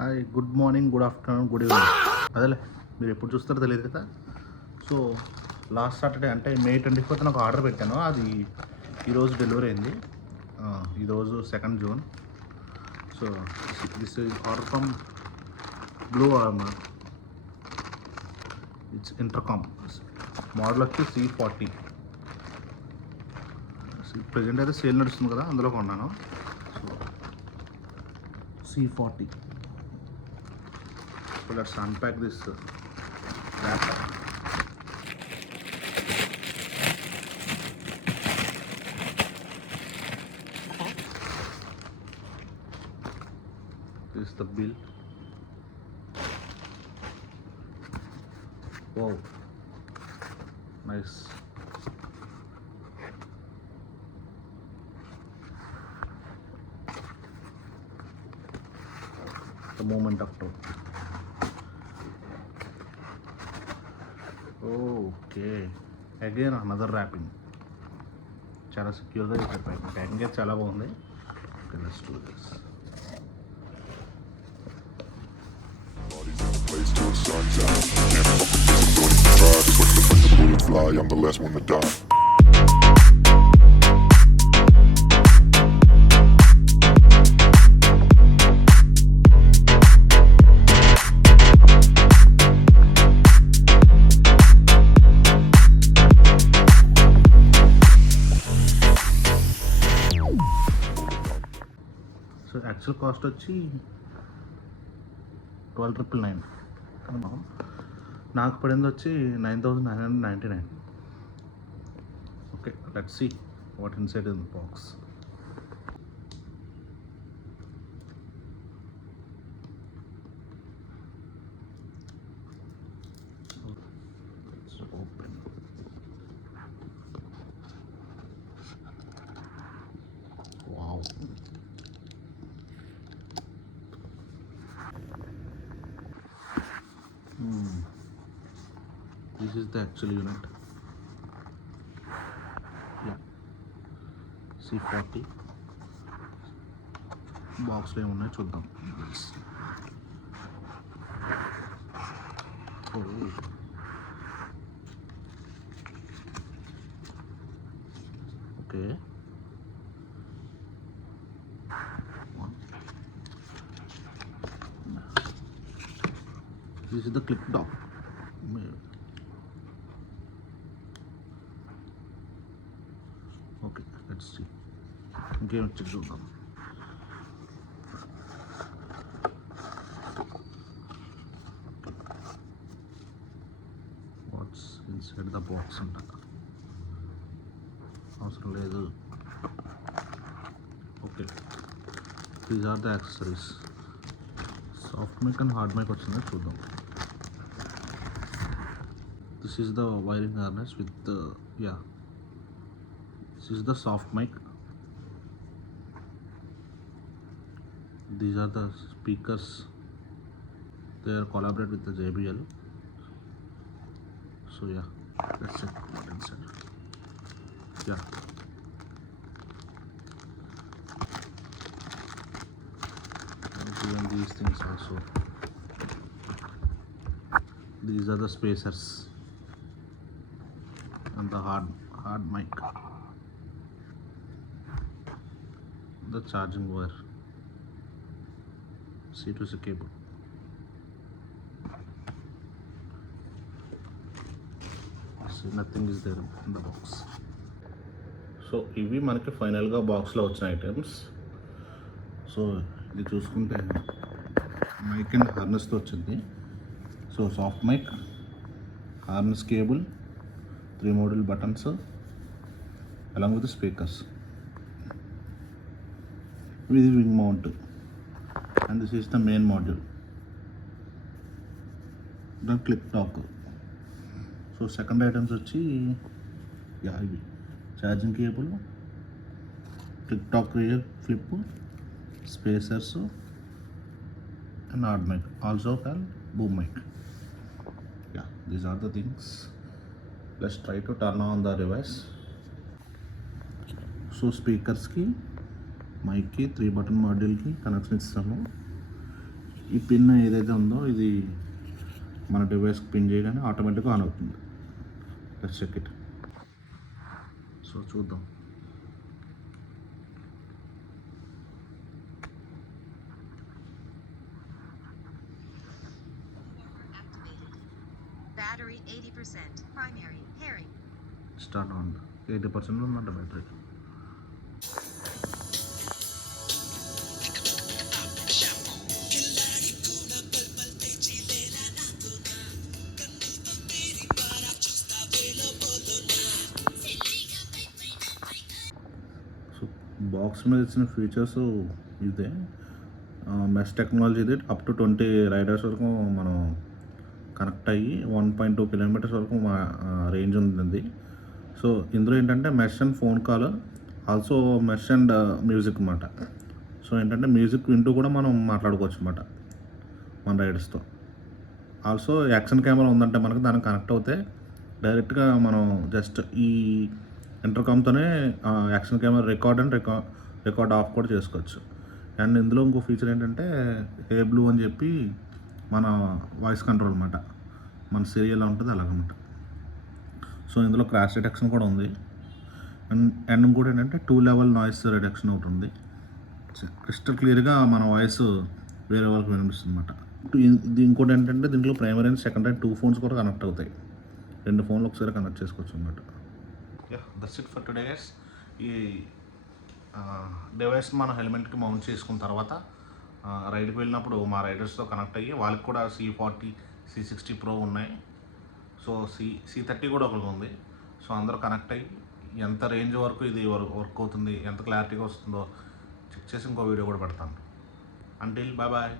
Hi, good morning, good afternoon, good evening. అదేలే, మీరు ఎప్పుడు చూస్తారో తెలియదు కదా. సో లాస్ట్ సాటర్డే అంటే May 24th ఒక ఆర్డర్ పెట్టాను. అది ఈరోజు డెలివరీ అయింది. ఈరోజు 2nd June. So this is order from Blue Armor. It's intercom. Model వచ్చి C40. ప్రజెంట్ అయితే సేల్ నడుస్తుంది కదా, అందులో కొన్నాను. So C40. So let's unpack this wrapper. This is the bill. Wow, nice. The moment of truth. Okay, again another wrapping. చాలా సెక్యూర్గా చేశారు. Packing అయితే చాలా బాగుంది. Okay, let's do this. I'm the last one to die. So actual cost వచ్చి 12,999. నాకు పడింది వచ్చి 9,999. Okay, let's see what inside in the box. Open. Wow, this is the actual unit. Yeah, C40 బాక్స్లో ఏమున్నాయో చూద్దాం. Okay, this is the clip dock. Okay, let's see ఇంకేం వచ్చి చూద్దాం. వాట్స్ ఇన్సైడ్ ద బాక్స్ అంట. అవసరం లేదు. Okay, these are the accessories. Soft mic and hard mic వచ్చిందో చూద్దాం. This is the wiring harness with this is the soft mic. These are the speakers. They are collaborated with the JBL. So yeah, let's check what inside. Yeah, and even these things also. These are the spacers and the hard mic. The charging wire, C2C cable. So nothing is there in the box. So ఇవి మనకి ఫైనల్గా బాక్స్లో వచ్చిన items. So ఇది చూసుకుంటే mic and హార్నెస్తో వచ్చింది. So soft mic, harness cable, 3 module buttons along with the speakers. With the wing mount, and this is the main module, the clip dock. So second items వచ్చి ఇవి charging cable, clip dock rear flip, spacers and hard mic, also called boom mic. Yeah, these are the things. Let's try to turn on the device. So speakers ki, mic ki 3 button module ki connection ఇస్తాము. ఈ పిన్ ఏదైతే ఉందో ఇది మన డివైస్కి పిన్ చేయగానే ఆటోమేటిక్గా on అవుతుంది. Let's check it. సో చూద్దాం. Battery 80%. Primary pairing. Start on. 80% ఉందంట బ్యాటరీ. సో బాక్స్ మీద ఇచ్చిన ఫీచర్స్ ఇదే. మెష్ టెక్నాలజీ ఇది. అప్ టు 20 రైడర్స్ వరకు మనం కనెక్ట్ అయ్యి 1.2 కిలోమీటర్స్ వరకు మా రేంజ్ ఉంది. సో ఇందులో ఏంటంటే mesh and phone call, also mesh and music అన్నమాట. సో ఏంటంటే మ్యూజిక్ వింటూ కూడా మనం మాట్లాడుకోవచ్చు అన్నమాట మన రైడర్స్తో. ఆల్సో యాక్షన్ కెమెరా ఉందంటే మనకు దానికి కనెక్ట్ అవుతే డైరెక్ట్గా మనం జస్ట్ ఈ ఇంటర్కామ్తోనే యాక్షన్ కెమెరా రికార్డ్ ఆఫ్ కూడా చేసుకోవచ్చు. అండ్ ఇందులో ఇంకో ఫీచర్ ఏంటంటే హే బ్లూ అని చెప్పి మన వాయిస్ కంట్రోల్ అన్నమాట. మన సిరి ఎలా ఉంటుంది అలాగనమాట. సో ఇందులో క్రాష్ డిటెక్షన్ కూడా ఉంది. అండ్ ఇంకోటి ఏంటంటే 2 లెవెల్ నాయిస్ రిడక్షన్ ఒకటి ఉంది. క్రిస్టల్ క్లియర్గా మన వాయిస్ వేరే వాళ్ళకి వినిపిస్తుంది అన్నమాట. ఇంకోటి ఏంటంటే దీంట్లో ప్రైమరీ అండ్ సెకండరీ 2 ఫోన్స్ కూడా కనెక్ట్ అవుతాయి. 2 ఫోన్లు ఒకసారి కనెక్ట్ చేసుకోవచ్చు అన్నమాట. That's it for today guys. ఈ డివైస్ మన హెల్మెట్కి మౌంట్ చేసుకున్న తర్వాత రైడ్కి వెళ్ళినప్పుడు మా రైడర్స్తో కనెక్ట్ అయ్యి వాళ్ళకి కూడా C40, C60 Pro ఉన్నాయి. సో C30 కూడా ఒకటి ఉంది. సో అందరూ కనెక్ట్ అయ్యి ఎంత రేంజ్ వరకు ఇది వర్క్ అవుతుంది, ఎంత క్లారిటీగా వస్తుందో చెక్ చేసి ఇంకో వీడియో కూడా పెడతాను. Until bye bye.